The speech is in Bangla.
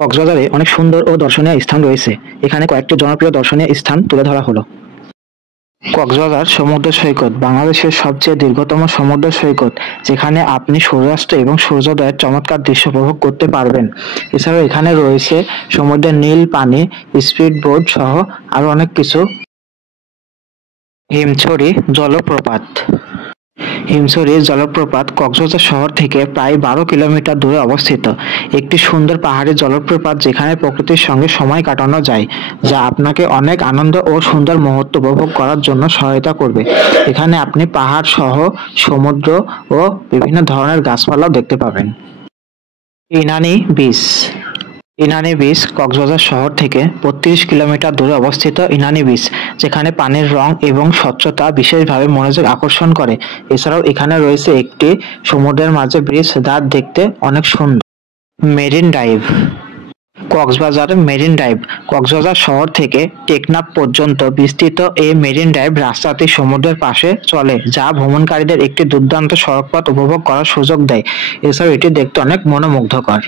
কক্সবাজারে অনেক সুন্দর ও দর্শনীয় স্থান রয়েছে। এখানে কয়েকটি জনপ্রিয় দর্শনীয় স্থান তুলে ধরা হলো। কক্সবাজার সমুদ্র সৈকত বাংলাদেশের সবচেয়ে দীর্ঘতম সমুদ্র সৈকত, যেখানে আপনি সূর্যাস্ত এবং সূর্যোদয়ের চমৎকার দৃশ্য উপভোগ করতে পারবেন। এছাড়াও এখানে রয়েছে সমুদ্রের নীল পানি, স্পিড বোট সহ আরো অনেক কিছু। হিমছড়ি জলপ্রপাত। হিমছড়ি জলপ্রপাত কক্সবাজার শহর থেকে প্রায় 12 কিলোমিটার দূরে অবস্থিত একটি সুন্দর পাহাড়ি জলপ্রপাত, যেখানে প্রকৃতির সঙ্গে সময় কাটানো যায়, যা আপনাকে অনেক আনন্দ ও সুন্দর মুহূর্ত উপভোগ করার জন্য সহায়তা করবে। এখানে আপনি পাহাড় সহ সমুদ্র ও বিভিন্ন ধরনের গাছপালাও দেখতে পাবেন। ইনানি বিচ। ইনানি বিচ কক্সবাজার শহর থেকে 32 কিলোমিটার দূরে অবস্থিত ইনানি বিচ, যেখানে পানির রং এবং স্বচ্ছতা বিশেষভাবে মনোযোগ আকর্ষণ করে। এছাড়াও এখানে রয়েছে একটি সমুদ্রের মাঝে ব্রিজ, যা দেখতে অনেক সুন্দর। Marine drive. Cox's Bazar marine drive Cox's Bazar শহর থেকে টেকনাফ পর্যন্ত বিস্তৃত এই মেরিন ড্রাইভ রাস্তাটি সমুদ্রের পাশে চলে, যা ভ্রমণকারীদের একটি দুর্দান্ত সড়কপথ উপভোগ করার সুযোগ দেয়। এছাড়াও এটি দেখতে অনেক মনোমুগ্ধকর।